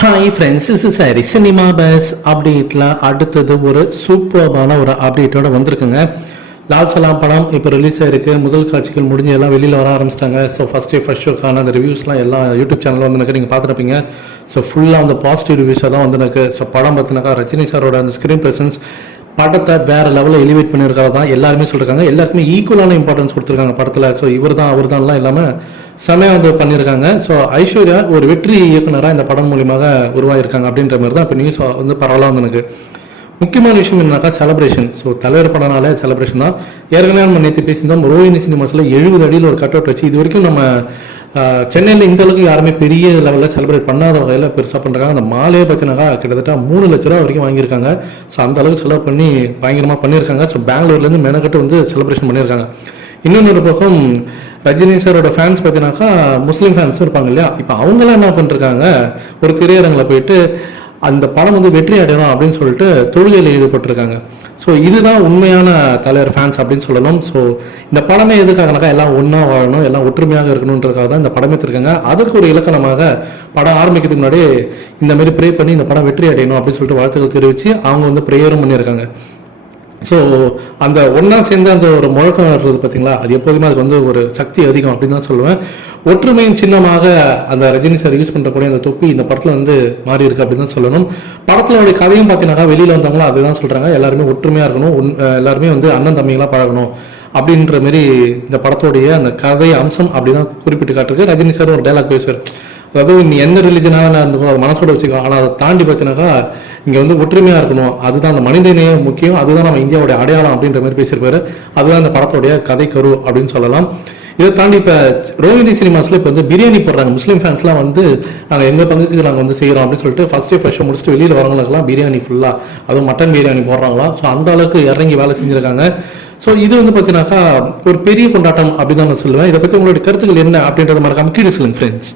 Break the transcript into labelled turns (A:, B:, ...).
A: Hi friends is sorry cinema base அப்டேட்டில் அடுத்தது ஒரு சூப்பர்பான ஒரு அப்டேட்டோட வந்திருக்குங்க. லால் சலாம் படம் இப்போ ரிலீஸ் ஆயிருக்கு. முதல் காட்சிகள் முடிஞ்சு எல்லாம் வெளியில் வர ஆரம்பிச்சிட்டாங்க. ஸோ ஃபஸ்ட் டே ஃபஸ்ட் ஷோக்கான அந்த ரிவ்யூஸ்லாம் எல்லா யூடியூப் சேனலில் வந்து எனக்கு நீங்கள் பார்த்துருப்பீங்க. ஸோ ஃபுல்லாக அந்த பாசிட்டிவ் ரிவ்யூஸாக தான் வந்து எனக்கு. ஸோ படம் பார்த்தினாக்கா ரஜினி சாரோட அந்த ஸ்க்ரீன் ப்ரெசன்ஸ் படத்தை வேற லெவலில் எலிவேட் பண்ணியிருக்கிறதா தான் எல்லாருமே சொல்லியிருக்காங்க எல்லாருக்குமே ஈக்குவலான இம்பார்ட்டன்ஸ் கொடுத்துருக்காங்க படத்தில். ஸோ இவர் தான் அவர் தான்லாம் இல்லாமல் செமையாக வந்து பண்ணியிருக்காங்க. ஸோ ஐஸ்வர்யா ஒரு வெற்றி இயக்குனராக இந்த படம் மூலியமாக உருவாயிருக்காங்க அப்படின்ற மாதிரி தான் இப்போ நியூஸ் வந்து பரவலாக வந்து எனக்கு முக்கியமான விஷயம் என்னன்னாக்கா செலப்ரேஷன் ஸோ தலைவர் படம்னாலே செலப்ரேஷன் தான். ஏற்கனவே நம்ம நேற்று பேசியிருந்தோம் ரோஹினி சினிமாஸில் எழுபது அடியில் ஒரு கட் அவுட் வச்சு இது வரைக்கும் நம்ம சென்னையில் இந்த அளவுக்கு யாருமே பெரிய லெவலில் செலிப்ரேட் பண்ணாத வகையில் பெருசாக பண்ணுறாங்க அந்த மாலையே பார்த்தீங்கன்னாக்கா கிட்டத்தட்ட மூணு லட்ச ரூபா வரைக்கும் வாங்கியிருக்காங்க. ஸோ அந்த அளவுக்கு செலவு பண்ணி பயங்கரமாக பண்ணியிருக்காங்க. ஸோ பெங்களூர்லேருந்து மெனக்கட்டு வந்து செலிப்ரேஷன் பண்ணியிருக்காங்க. இன்னொன்று பக்கம் ரஜினி சாரோட ஃபேன்ஸ் பார்த்தீங்கன்னாக்கா முஸ்லீம் ஃபேன்ஸும் இருப்பாங்க இல்லையா? இப்போ அவங்களாம் என்ன பண்ணிருக்காங்க? ஒரு திரையரங்கில் போயிட்டு அந்த படம் வந்து வெற்றி அடையணும் அப்படின்னு சொல்லிட்டு தொழுகையில் ஈடுபட்டிருக்காங்க. ஸோ இதுதான் உண்மையான தலைவர் ஃபேன்ஸ் அப்படின்னு சொல்லணும். ஸோ இந்த படமே எதுக்காகனாக்கா எல்லாம் ஒன்றா வாழணும் எல்லாம் ஒற்றுமையாக இருக்கணுன்றதுக்காக தான் இந்த படம் எடுத்திருக்காங்க. அதற்கு ஒரு இலக்கணமாக படம் ஆரம்பிக்கிறதுக்கு முன்னாடி இந்த மாதிரி ப்ரே பண்ணி இந்த படம் வெற்றி அடையணும் அப்படின்னு சொல்லிட்டு வாழ்த்துக்கள் தெரிவித்து அவங்க வந்து ப்ரேயரும் பண்ணியிருக்காங்க. ஸோ அந்த ஒன்றா சேர்ந்து அந்த ஒரு முழக்கம் வர்றது பார்த்தீங்களா? அது எப்போதுமே அதுக்கு வந்து ஒரு சக்தி அதிகம் அப்படின்னு தான் சொல்லுவேன். ஒற்றுமையின் சின்னமாக அந்த ரஜினி சார் யூஸ் பண்ணுறக்கூடிய அந்த தொப்பி இந்த படத்தில் வந்து மாறி இருக்கு அப்படின்னு தான் சொல்லணும். படத்தினுடைய கதையும் பார்த்தீங்கன்னாக்கா வெளியில் வந்தவங்களும் அதுதான் சொல்கிறாங்க எல்லாருமே ஒற்றுமையாக இருக்கணும். ஒன் எல்லாருமே வந்து அண்ணன் தம்பிங்களாக பழகணும் அப்படின்ற மாரி இந்த படத்தோடைய அந்த கதை அம்சம் அப்படி தான் குறிப்பிட்டு காட்டுருக்கு. ரஜினி சார் ஒரு டைலாக் பேசுவார். அதாவது நீ எந்த ரிலிஜனாக இருந்துக்கோ அதை மனசோட வச்சுக்கோ. ஆனால் அதை தாண்டி பார்த்தீங்கன்னாக்கா இங்கே வந்து ஒற்றுமையாக இருக்கணும். அதுதான் அந்த மனித நேயம் முக்கியம். அதுதான் நம்ம இந்தியாவுடைய அடையாளம் அப்படின்ற மாதிரி பேசியிருப்பாரு. அதுதான் இந்த படத்தோடைய கதை கரு அப்படின்னு சொல்லலாம். இதை தாண்டி இப்போ ரோஹிணி சினிமாஸில் இப்போ வந்து பிரியாணி போடுறாங்க. முஸ்லீம் ஃபேன்ஸ்லாம் வந்து நாங்கள் எங்கள் பங்குக்கு நாங்கள் வந்து செய்கிறோம் அப்படின்னு சொல்லிட்டு ஃபஸ்ட்டு டே முடிச்சுட்டு வெளியில் வரவங்களுக்குலாம் பிரியாணி ஃபுல்லாக அதுவும் மட்டன் பிரியாணி போடுறாங்களாம். ஸோ அந்த அளவுக்கு இறங்கி வேலை செஞ்சுருக்காங்க. ஸோ இது வந்து பார்த்தீங்கன்னாக்கா ஒரு பெரிய கொண்டாட்டம் அப்படின்னு தான் நான் சொல்லுவேன். இதை பற்றி உங்களுடைய கருத்துக்கள் என்ன அப்படின்றத மறக்காம கீழே சொல்லுங்க ஃப்ரெண்ட்ஸ்